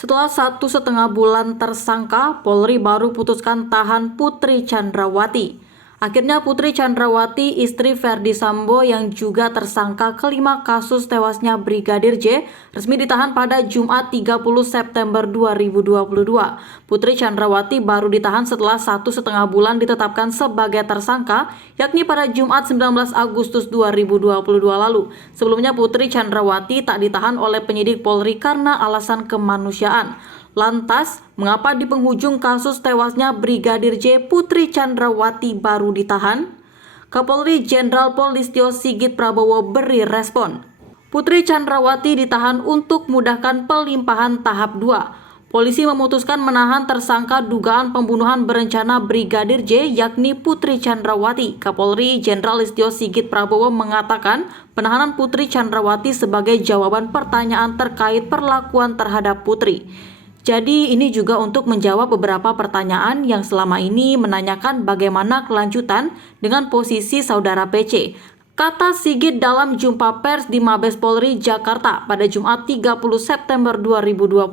Setelah 1,5 bulan tersangka, Polri baru putuskan tahan Putri Chandrawati. Akhirnya Putri Chandrawati, istri Verdi Sambo yang juga tersangka kelima kasus tewasnya Brigadir J, resmi ditahan pada Jumat 30 September 2022. Putri Chandrawati baru ditahan setelah 1,5 bulan ditetapkan sebagai tersangka, yakni pada Jumat 19 Agustus 2022 lalu. Sebelumnya Putri Chandrawati tak ditahan oleh penyidik Polri karena alasan kemanusiaan. Lantas, mengapa di penghujung kasus tewasnya Brigadir J, Putri Chandrawati baru ditahan? Kapolri Jenderal Pol Listio Sigit Prabowo beri respon. Putri Chandrawati ditahan untuk mudahkan pelimpahan tahap 2. Polisi memutuskan menahan tersangka dugaan pembunuhan berencana Brigadir J, yakni Putri Chandrawati. Kapolri Jenderal Listio Sigit Prabowo mengatakan penahanan Putri Chandrawati sebagai jawaban pertanyaan terkait perlakuan terhadap Putri. Jadi ini juga untuk menjawab beberapa pertanyaan yang selama ini menanyakan bagaimana kelanjutan dengan posisi saudara PC. Kata Sigit dalam jumpa pers di Mabes Polri Jakarta pada Jumat 30 September 2022.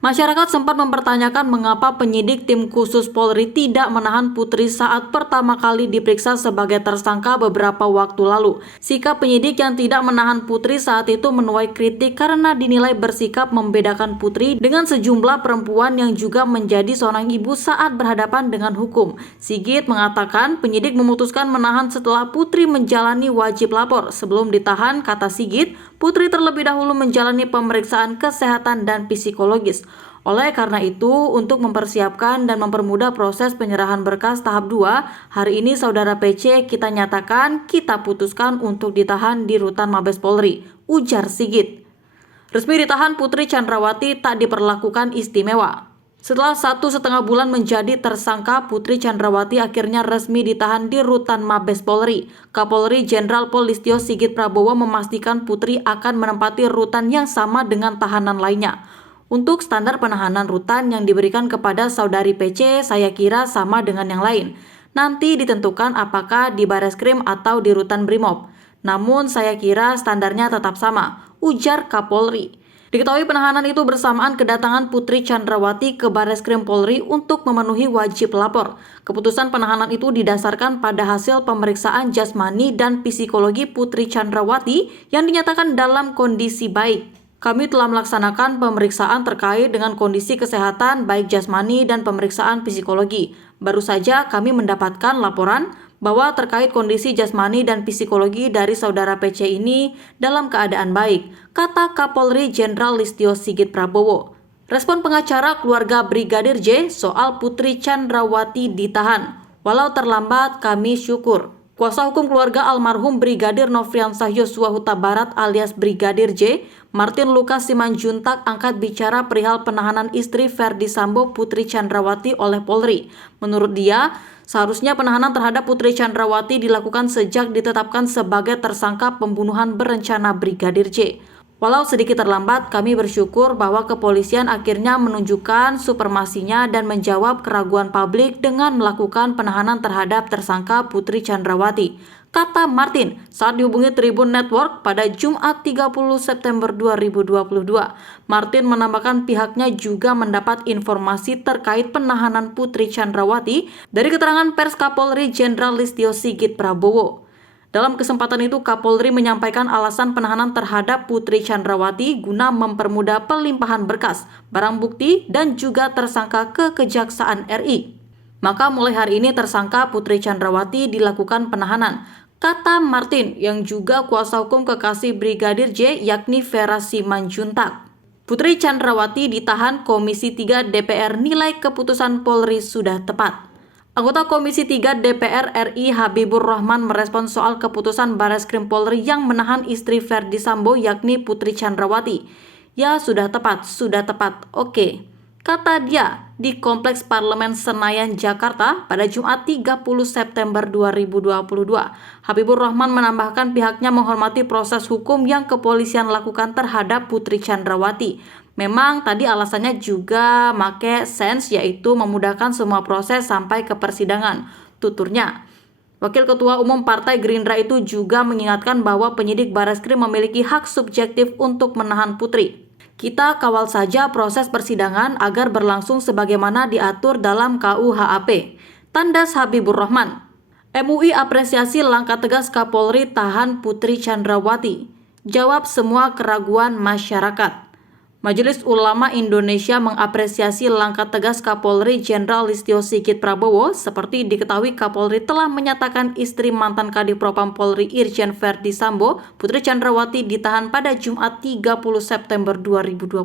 Masyarakat sempat mempertanyakan mengapa penyidik tim khusus Polri tidak menahan Putri saat pertama kali diperiksa sebagai tersangka beberapa waktu lalu. Sikap penyidik yang tidak menahan Putri saat itu menuai kritik karena dinilai bersikap membedakan Putri dengan sejumlah perempuan yang juga menjadi seorang ibu saat berhadapan dengan hukum. Sigit mengatakan penyidik memutuskan menahan setelah Putri menjalani wajib lapor. Sebelum ditahan, kata Sigit, Putri terlebih dahulu menjalani pemeriksaan kesehatan dan psikologis. Oleh karena itu, untuk mempersiapkan dan mempermudah proses penyerahan berkas tahap 2, hari ini saudara PC kita nyatakan kita putuskan untuk ditahan di rutan Mabes Polri, ujar Sigit. Resmi ditahan Putri Chandrawati tak diperlakukan istimewa. Setelah 1,5 bulan menjadi tersangka, Putri Chandrawati akhirnya resmi ditahan di rutan Mabes Polri. Kapolri Jenderal Pol Listio Sigit Prabowo memastikan Putri akan menempati rutan yang sama dengan tahanan lainnya. Untuk standar penahanan rutan yang diberikan kepada saudari PC, saya kira sama dengan yang lain. Nanti ditentukan apakah di Bareskrim atau di rutan Brimob. Namun saya kira standarnya tetap sama, ujar Kapolri. Diketahui penahanan itu bersamaan kedatangan Putri Chandrawati ke Bareskrim Polri untuk memenuhi wajib lapor. Keputusan penahanan itu didasarkan pada hasil pemeriksaan jasmani dan psikologi Putri Chandrawati yang dinyatakan dalam kondisi baik. Kami telah melaksanakan pemeriksaan terkait dengan kondisi kesehatan baik jasmani dan pemeriksaan psikologi. Baru saja kami mendapatkan laporan bahwa terkait kondisi jasmani dan psikologi dari saudara PC ini dalam keadaan baik, kata Kapolri Jenderal Listio Sigit Prabowo. Respon pengacara keluarga Brigadir J soal Putri Chandrawati ditahan. Walau terlambat, kami syukur. Kuasa hukum keluarga almarhum Brigadir Nofriansah Yosua Huta Barat alias Brigadir J, Martin Lukas Simanjuntak angkat bicara perihal penahanan istri Verdi Sambo Putri Chandrawati oleh Polri. Menurut dia, seharusnya penahanan terhadap Putri Chandrawati dilakukan sejak ditetapkan sebagai tersangka pembunuhan berencana Brigadir J. Walau sedikit terlambat, kami bersyukur bahwa kepolisian akhirnya menunjukkan supremasinya dan menjawab keraguan publik dengan melakukan penahanan terhadap tersangka Putri Chandrawati, kata Martin saat dihubungi Tribun Network pada Jumat 30 September 2022. Martin menambahkan pihaknya juga mendapat informasi terkait penahanan Putri Chandrawati dari keterangan pers Kapolri Jenderal Listio Sigit Prabowo. Dalam kesempatan itu, Kapolri menyampaikan alasan penahanan terhadap Putri Chandrawati guna mempermudah pelimpahan berkas, barang bukti, dan juga tersangka ke Kejaksaan RI. Maka mulai hari ini tersangka Putri Chandrawati dilakukan penahanan, kata Martin yang juga kuasa hukum kekasih Brigadir J yakni Vera Simanjuntak. Putri Chandrawati ditahan, Komisi 3 DPR nilai keputusan Polri sudah tepat. Anggota Komisi 3 DPR RI Habibur Rahman merespons soal keputusan Bareskrim Polri yang menahan istri Verdi Sambo yakni Putri Chandrawati. Ya sudah tepat, oke. Kata dia di Kompleks Parlemen Senayan, Jakarta pada Jumat 30 September 2022. Habibur Rahman menambahkan pihaknya menghormati proses hukum yang kepolisian lakukan terhadap Putri Chandrawati. Memang tadi alasannya juga make sense, yaitu memudahkan semua proses sampai ke persidangan, tuturnya. Wakil Ketua Umum Partai Gerindra itu juga mengingatkan bahwa penyidik Bareskrim memiliki hak subjektif untuk menahan Putri. Kita kawal saja proses persidangan agar berlangsung sebagaimana diatur dalam KUHP. Tandas Habibur Rahman. MUI apresiasi langkah tegas Kapolri tahan Putri Chandrawati. Jawab semua keraguan masyarakat. Majelis Ulama Indonesia mengapresiasi langkah tegas Kapolri Jenderal Listio Sigit Prabowo. Seperti diketahui, Kapolri telah menyatakan istri mantan Kadif Propam Polri Irjen Verdi Sambo, Putri Chandrawati, ditahan pada Jumat 30 September 2022.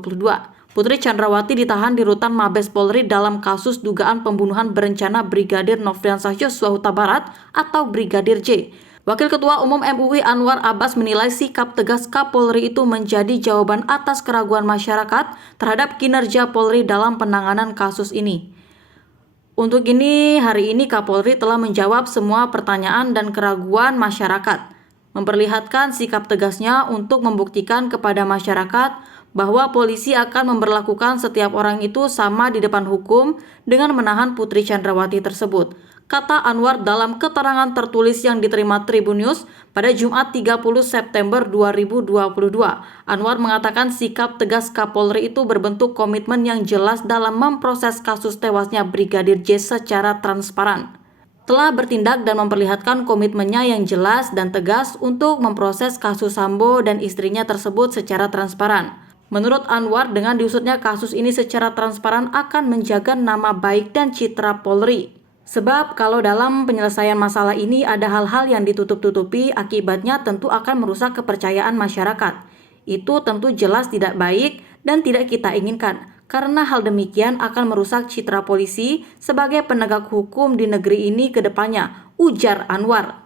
Putri Chandrawati ditahan di rutan Mabes Polri dalam kasus dugaan pembunuhan berencana Brigadir Nofriansah Yosua Huta Barat atau Brigadir J. Wakil Ketua Umum MUI Anwar Abbas menilai sikap tegas Kapolri itu menjadi jawaban atas keraguan masyarakat terhadap kinerja Polri dalam penanganan kasus ini. Untuk ini, hari ini Kapolri telah menjawab semua pertanyaan dan keraguan masyarakat, memperlihatkan sikap tegasnya untuk membuktikan kepada masyarakat bahwa polisi akan memperlakukan setiap orang itu sama di depan hukum dengan menahan Putri Chandrawati tersebut, kata Anwar dalam keterangan tertulis yang diterima Tribun News pada Jumat 30 September 2022. Anwar mengatakan sikap tegas Kapolri itu berbentuk komitmen yang jelas dalam memproses kasus tewasnya Brigadir J secara transparan. Telah bertindak dan memperlihatkan komitmennya yang jelas dan tegas untuk memproses kasus Sambo dan istrinya tersebut secara transparan. Menurut Anwar, dengan diusutnya kasus ini secara transparan akan menjaga nama baik dan citra Polri. Sebab kalau dalam penyelesaian masalah ini ada hal-hal yang ditutup-tutupi, akibatnya tentu akan merusak kepercayaan masyarakat. Itu tentu jelas tidak baik dan tidak kita inginkan, karena hal demikian akan merusak citra polisi sebagai penegak hukum di negeri ini ke depannya, ujar Anwar.